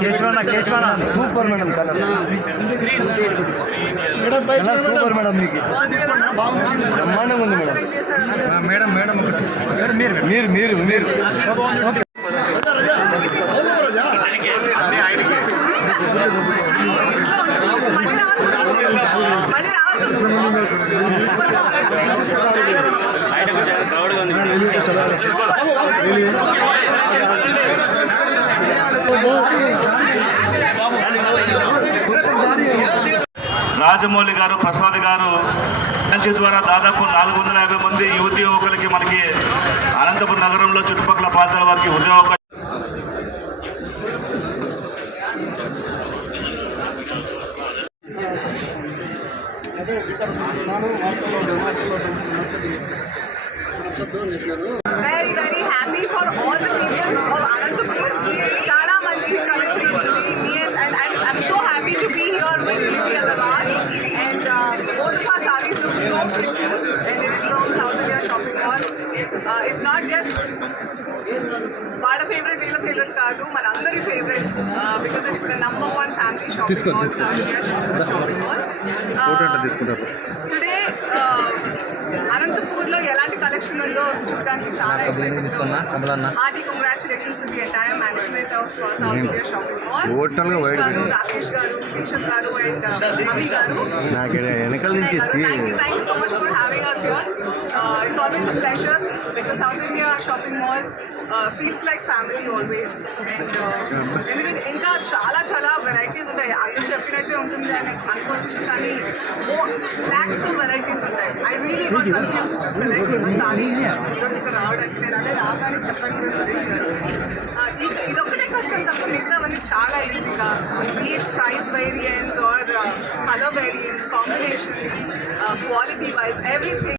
కేశవానా super madam colour super madam మీకు బ్రహ్మాండంగా ఉంది మేడం మేడం మీరు మీరు మీరు రాజమౌళి గారు, ప్రసాద్ గారు ద్వారా దాదాపు 450 మంది యువతి యువకులకి మనకి అనంతపురం నగరంలో చుట్టుపక్కల ప్రాంతాల వారికి ఉద్యోగ very very happy for all the people of Anantapur. Chana manchi collection unthundi and I'm so happy to be here with Niti Agarwal and both of our sarees look so pretty and it's from South India Shopping Mall. It's not just వాళ్ళ favourite వీళ్ళ favourite కాదు, మన అందరి favourite because it's the #1 family shopping mall south India shopping mall. Today అనంతపూర్లో ఎలాంటి collection ఉందో చూడడానికి చాలా hearty congratulations to the entire management of south India shopping mall. Rakesh గారు, కేశవ్ గారు అండ్ అవి గారు, thank you so much for having us here. It's always a pleasure because South India Shopping Mall feels like family always and ఎందుకంటే ఇంకా చాలా చాలా varieties ఉంటాయి. అందరూ చెప్పినట్టే ఉంటుంది అని అనుకోవచ్చు, కానీ లాక్స్ ఆఫ్ వెరైటీస్ ఉంటాయి. I really got confused to select the sorry ఈరోజు ఇక్కడ రావడానికి. నేను అదే రాగానే చెప్పండి కూడా సజెస్ట్ ఇదొక్కటే కష్టం తప్ప మిగతావన్నీ చాలా ఈజీగా ఈ price variance or colour variance, combinations, quality wise everything